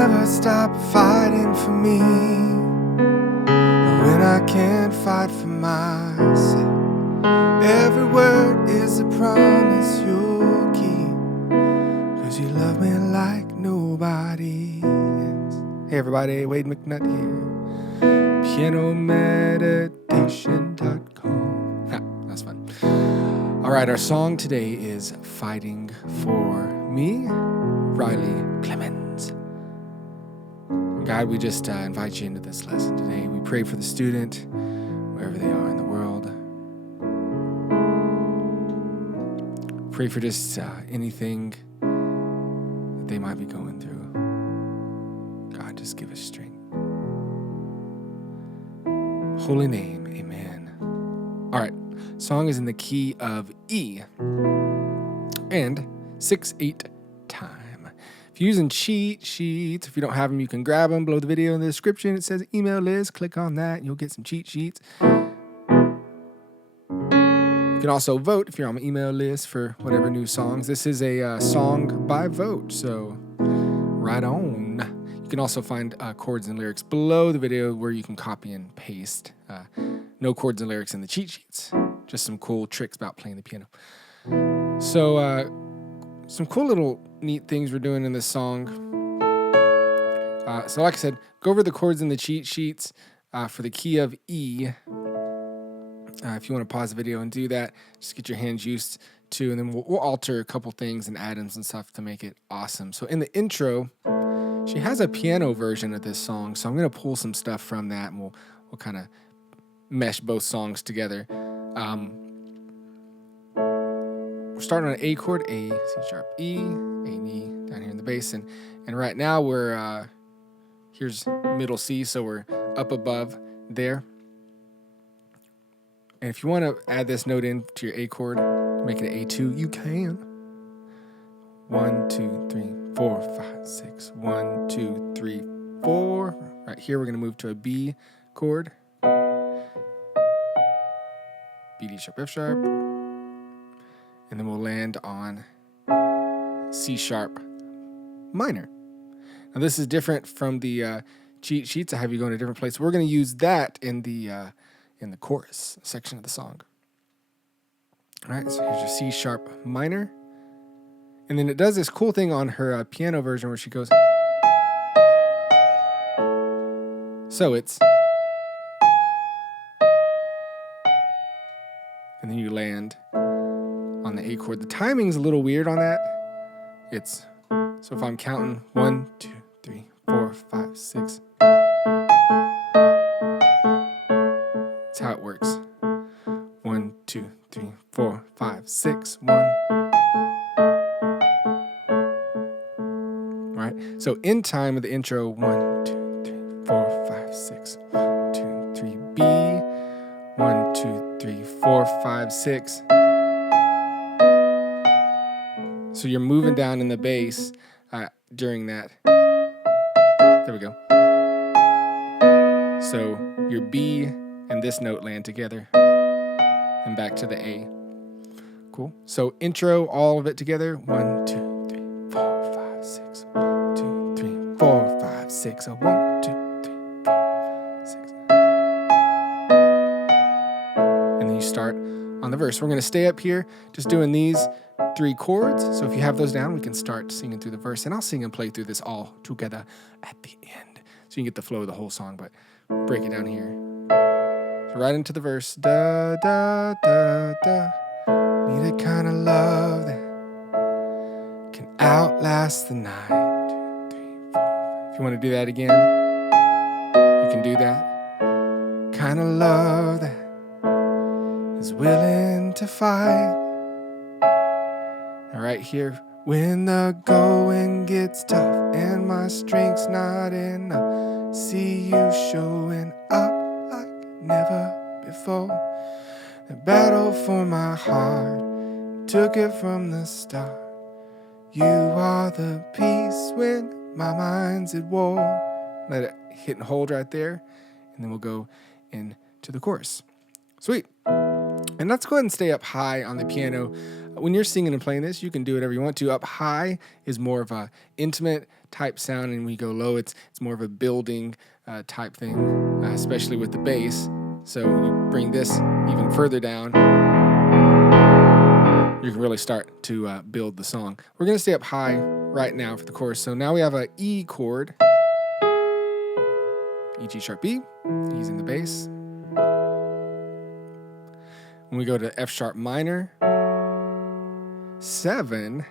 never stop fighting for me. When I can't fight for myself, every word is a promise you'll keep, 'cause you love me like nobody else. Hey everybody, Wade McNutt here. PianoMeditation.com. Ha, that's fun. All right, our song today is Fighting for Me, Riley Clemmons. God, we just invite you into this lesson today. We pray for the student, wherever they are in the world. Pray for just anything that they might be going through. God, just give us strength. Holy name, amen. All right, song is in the key of E and 6/8 time. If you're using cheat sheets, if you don't have them, you can grab them below the video in the description. It says email list. Click on that and you'll get some cheat sheets. You can also vote if you're on my email list for whatever new songs. This is a song by vote, so right on. You can also find chords and lyrics below the video where you can copy and paste. No chords and lyrics in the cheat sheets. Just some cool tricks about playing the piano. So some cool little neat things we're doing in this song. So like I said, go over the chords in the cheat sheets for the key of E. If you want to pause the video and do that, just get your hands used to, and then we'll alter a couple things and add-ins and stuff to make it awesome. So in the intro, she has a piano version of this song, so I'm going to pull some stuff from that, and we'll kind of mesh both songs together. We're starting on an A chord, A, C sharp, E, A and E down here in the bass, and right now we're here's middle C, so we're up above there. And if you want to add this note into your A chord, make it an A2, you can. 1, 2, 3, 4, 5, 6. 1, 2, 3, 4. Right here, we're going to move to a B chord. B, D sharp, F sharp. And then we'll land on C sharp minor. Now this is different from the cheat sheets. I have you go in a different place. We're going to use that in the chorus section of the song. All right, so here's your C sharp minor. And then it does this cool thing on her piano version where she goes. So it's. And then you land on the A chord. The timing's a little weird on that. It's. So if I'm counting 1, 2, 3, 4, 5, 6. That's how it works. 1, 2, 3, 4, 5, 6, 1. All right. So in time of the intro, 1, 2, 3, 4, 5, 6. 1, 2, 3, B. 1, 2, 3, 4, 5, 6. So you're moving down in the bass during that. There we go. So your B and this note land together and back to the A. Cool. So intro, all of it together. 1, 2, 3, 4, 5, 6. 1, 2, 3, 4, 5, 6. 1, 2, 3, 4, 6. And then you start on the verse. We're going to stay up here just doing these 3 chords. So if you have those down, we can start singing through the verse, and I'll sing and play through this all together at the end, so you can get the flow of the whole song. But break it down here. So right into the verse. Da da da da. Need a kind of love that can outlast the night. 2, 3, 4. If you want to do that again, you can do that. Kind of love that is willing to fight. All right, here. When the going gets tough and my strength's not enough, see you showing up like never before. The battle for my heart, took it from the start. You are the peace when my mind's at war. Let it hit and hold right there, and then we'll go into the chorus. Sweet. And let's go ahead and stay up high on the piano. When you're singing and playing this, you can do whatever you want to. Up high is more of a intimate type sound, and when you go low, it's more of a building type thing, especially with the bass. So you bring this even further down, you can really start to build the song. We're going to stay up high right now for the chorus. So now we have an E chord, E, G sharp, B. E's in the bass. When we go to F sharp minor, 7.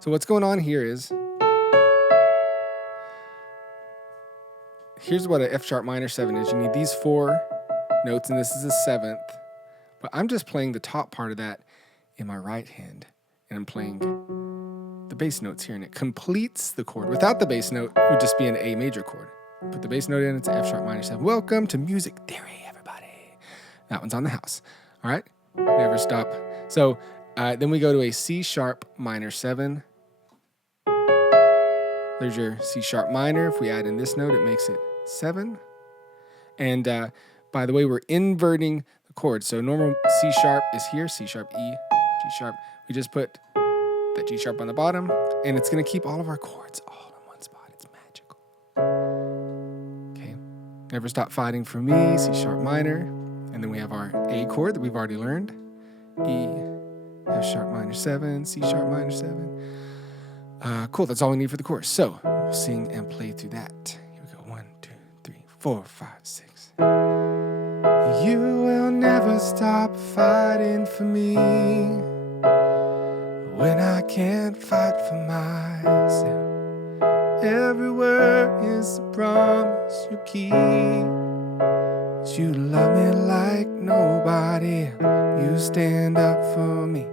So what's going on here is, here's what an F sharp minor 7 is. You need these 4 notes, and this is a 7th. But I'm just playing the top part of that in my right hand, and I'm playing the bass notes here, and it completes the chord. Without the bass note, it would just be an A major chord. Put the bass note in, it's an F sharp minor 7. Welcome to music theory, everybody. That one's on the house. All right, never stop. So then we go to a C sharp minor 7. There's your C sharp minor. If we add in this note, it makes it 7. And by the way, we're inverting the chords. So normal C sharp is here, C sharp, E, G sharp. We just put that G sharp on the bottom, and it's going to keep all of our chords all in one spot. It's magical. Okay. Never Stop Fighting for Me, C sharp minor. And then we have our A chord that we've already learned. E, F sharp minor 7, C sharp minor 7. Cool, that's all we need for the chorus. So we'll sing and play through that. Here we go. 1, 2, 3, 4, 5, 6. You will never stop fighting for me when I can't fight for myself. Every word is a promise you keep. You love me like nobody. You stand up for me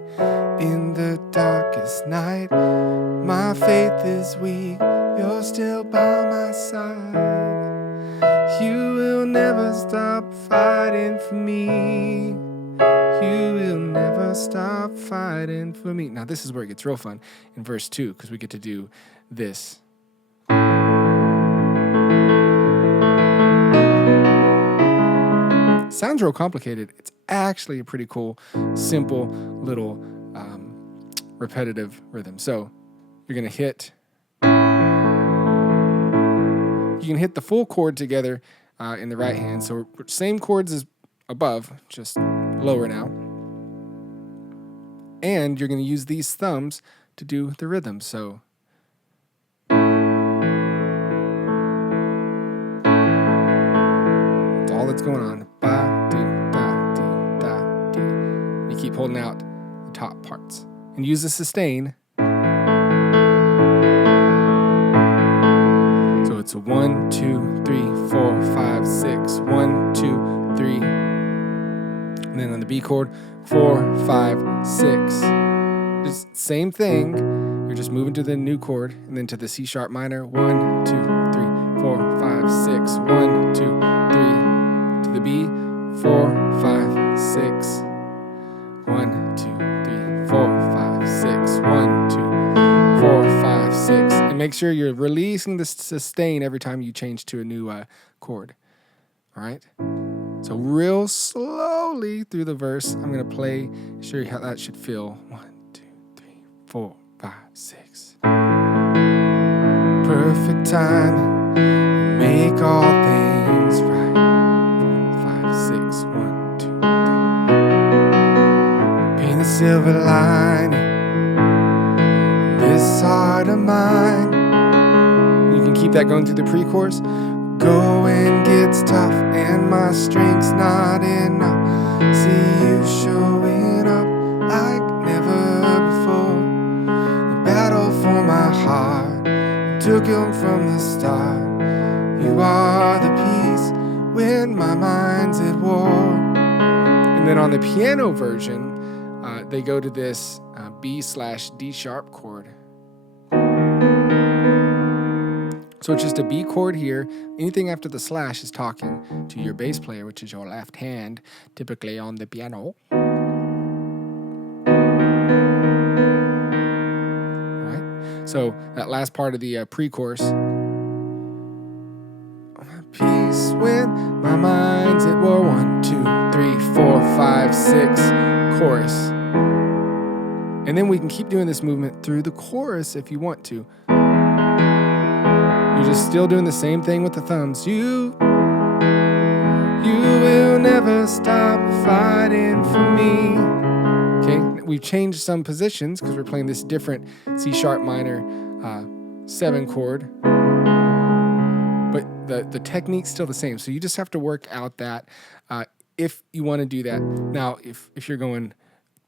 in the darkest night. My faith is weak. You're still by my side. You will never stop fighting for me. You will never stop fighting for me. Now this is where it gets real fun in verse 2, because we get to do this. Sounds real complicated. It's actually a pretty cool, simple little repetitive rhythm. So you're gonna hit. You can hit the full chord together in the right hand. So same chords as above, just lower now. And you're going to use these thumbs to do the rhythm. So that's all that's going on. Ba, dee, da, dee, da, dee. You keep holding out the top parts. And use the sustain. It's a 1, 2, 3, 4, 5, 6. 1, 2, 3. And then on the B chord, 4, 5, 6. Just same thing. You're just moving to the new chord, and then to the C sharp minor. 1, 2, 3, 4, 5, 6. 1, 2, 3. To the B. 4, 5, 6. 1, 2, 3, 4, 5, 6. 1, 2, 4, 5, 6. And make sure you're releasing the sustain every time you change to a new chord. All right? So real slowly through the verse, I'm going to play, show you how that should feel. 1, 2, 3, 4, 5, 6. Perfect time, make all things right. 4, 5, 6. 1, 2, 3. Paint a silver lining. This heart of mine. You can keep that going through the pre-chorus. Going gets tough and my strength's not enough. See you showing up like never before. The battle for my heart took you from the start. You are the peace when my mind's at war. And then on the piano version, they go to this B/D sharp chord. So it's just a B chord here. Anything after the slash is talking to your bass player, which is your left hand, typically on the piano. All right. So that last part of the pre-chorus. Peace when my mind's at war. 1, 2, 3, 4, 5, 6. Chorus. And then we can keep doing this movement through the chorus if you want to. You're just still doing the same thing with the thumbs. You will never stop fighting for me. Okay, we've changed some positions because we're playing this different C sharp minor 7 chord. But the technique's still the same. So you just have to work out that if you want to do that. Now, if you're going,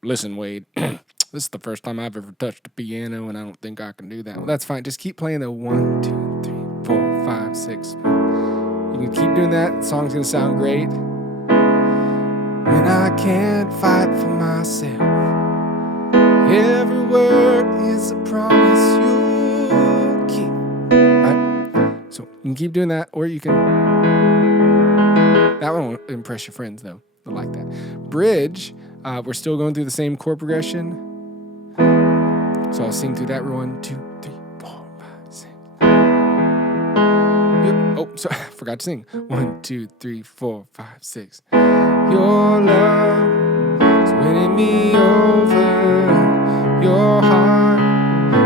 listen, Wade, this is the first time I've ever touched a piano and I don't think I can do that. Well, that's fine. Just keep playing the 1, 2, 3, 4, 5, 6. You can keep doing that. The song's going to sound great. When I can't fight for myself, every word is a promise you'll keep. Right? So you can keep doing that, or you can... That one won't impress your friends, though. They'll like that. Bridge, we're still going through the same chord progression. So I'll sing through that. 1, 2, 3, 4, 5, 6. Yep. Oh, sorry, I forgot to sing. 1, 2, 3, 4, 5, 6. Your love is winning me over. Your heart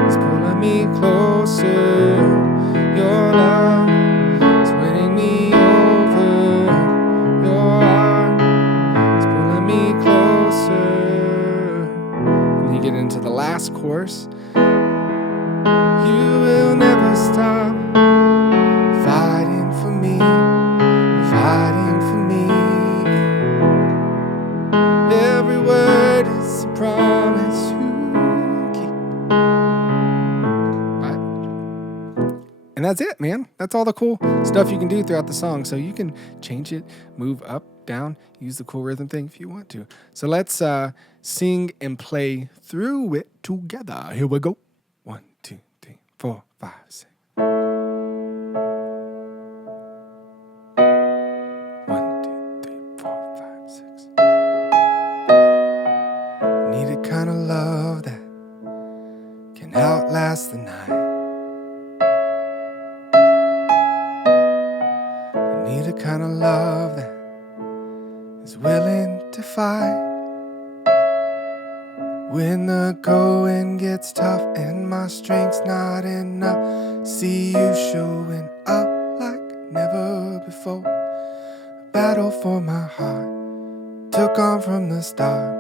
is pulling me closer. Your love is winning me over. Your heart is pulling me closer. And you get into the last chorus. You will never stop fighting for me, fighting for me. Every word is a promise you keep. Right? And that's it, man. That's all the cool stuff you can do throughout the song. So you can change it, move up, down, use the cool rhythm thing if you want to. So let's sing and play through it together. Here we go. 1, 2, 3, 4, 5, 6. 1, 2, 3, 4, 5, 6. Need a kind of love that can outlast the night. I need a kind of love that is willing to fight when the going gets tough and my strength's not enough. See you showing up like never before. A battle for my heart took on from the start.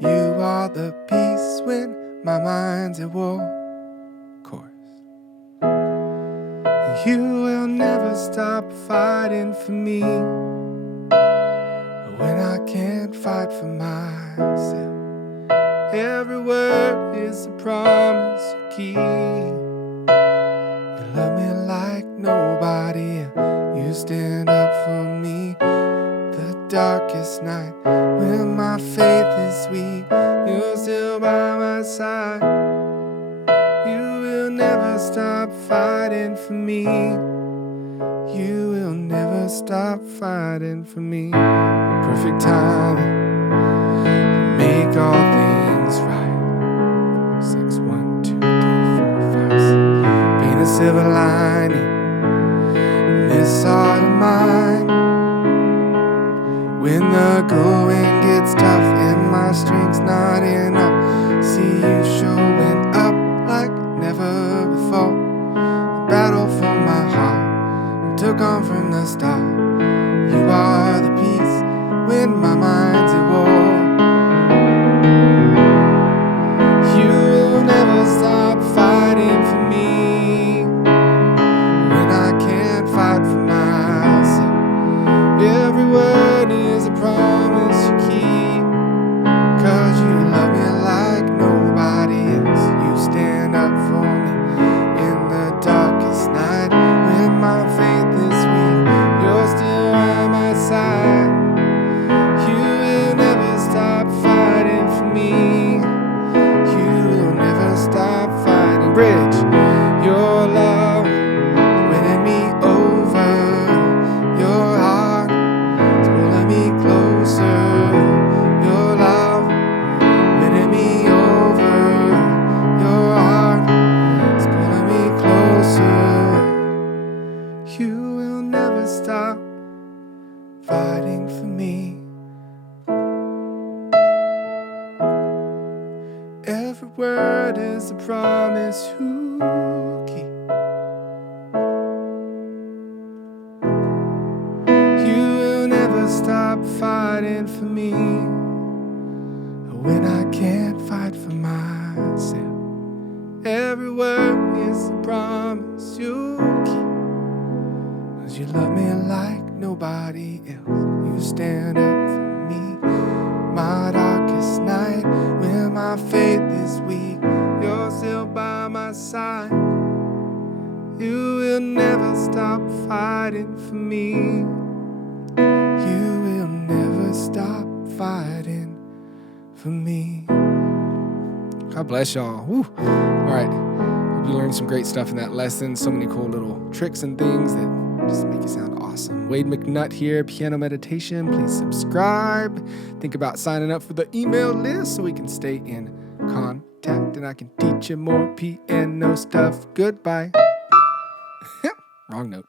You are the peace when my mind's at war. Chorus. You will never stop fighting for me when I can't fight for myself. Every word is a promise you keep. You love me like nobody. You stand up for me. The darkest night when my faith is weak, you're still by my side. You will never stop fighting for me. You will never stop fighting for me. Perfect time, make all things right. 6, 1, 2, 3, 4, 5, 6. Paint a silver lining in this heart of mine. When the going gets tough and my strength's not enough, see you showing up like never before. The battle for my heart took on from the start. You are the peace when my mind's at war. You will never stop fighting for me when I can't fight for myself. Every word is a promise you keep, 'cause you love me like nobody else. You stand up for me in the darkest night when my faith is weak, you're still by my side. You fighting for me when I can't fight for myself. Every word is a promise you keep, 'cause you love me like nobody else. You stand up for me, my darkest night, when my faith is weak. You're still by my side. You will never stop fighting for me. You will never stop fighting for me. God bless y'all. Woo. All right. Hope you learned some great stuff in that lesson. So many cool little tricks and things that just make you sound awesome. Wade McNutt here, Piano Meditation. Please subscribe. Think about signing up for the email list so we can stay in contact and I can teach you more piano stuff. Goodbye. Wrong note.